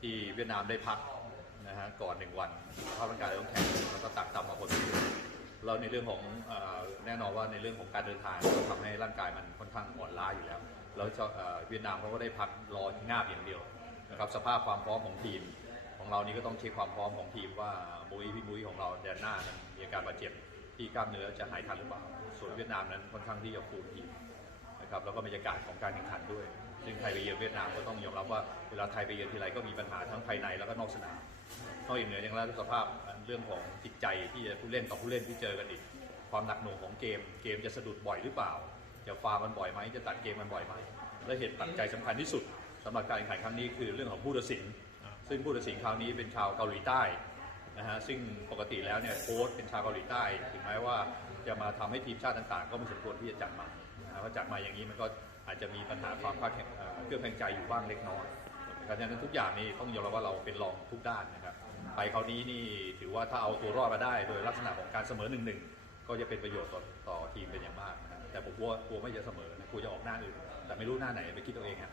ที่เวียดนามได้พักนะฮะก่อนหนึ่งวันสภาพร่างกายต้องแข็งแล้วก็ตักตำมาพอสมควรแล้วในเรื่องของแน่นอนว่าในเรื่องของการเดินทางก็ทำให้ร่างกายมันค่อนข้างอ่อนล้าอยู่แล้วแล้วเวียดนามเขาก็ได้พักรองาบอย่างเดียวนะครับสภาพความพร้อมของทีม ของเรานี่ก็ต้องเช็คความพร้อมของทีมว่ามุ้ยพี่มุ้ยของเราแดนหน้ามีอาการบาดเจ็บที่กล้ามเนื้อจะหายทันหรือเปล่าส่วนเวียดนามนั้นค่อนข้างที่จะฟูลทีม นะครับแล้วก็บรรยากาศของการแข่งขันด้วย ซึ่งไทยไปเยือนเวียดนามก็ต้องยอมรับว่าเวลาไทยไปเยือนทีไรก็มีปัญหาทั้งภายในแล้วก็นอกสนามนอกจากเหนือย่างแล้วสภาพเรื่องของจิตใจที่จะผู้เล่นต่อผู้เล่นที่เจอกันอีก ความหนักหน่วงของเกม เกมจะสะดุดบ่อยหรือเปล่า จะฟาวล์กันบ่อยไหมจะตัดเกมกันบ่อยไหมและเหตุปัจจัยสำคัญที่สุดสำหรับการแข่งขันครั้งนี้คือเรื่องของผู้ตัดสิน ซึ่งผู้ตัดสินคราวนี้เป็นชาวเกาหลีใต้ นะฮะซึ่งปกติแล้วเนี่ยโค้ชเป็นชาวเกาหลีใต้ถึงแม้ว่าจะมาทำให้ทีมชาติต่างๆ ก็ไม่สมควรที่จะจัดมานะเพราะจัดมาอย่างนี้มันก็อาจจะมีปัญหาความคาดแข่งเอ่อเครื่องแข่งใจอยู่บ้างเล็กน้อยเพราะฉะนั้นทุกอย่างนี่ต้องยอมรับว่าเราเป็นรองทุกด้านนะครับไปคราวนี้นี่ถือว่าถ้าเอาตัวรอดมาได้โดยลักษณะของการเสมอหนึ่งหนึ่งก็จะเป็นประโยชน์ต่อต่อทีมเป็นอย่างมากนะแต่ผมกลัวกลัวไม่จะเสมอนะกลัวจะออกหน้าอื่นแต่ไม่รู้หน้าไหนไปคิดตัวเองครับ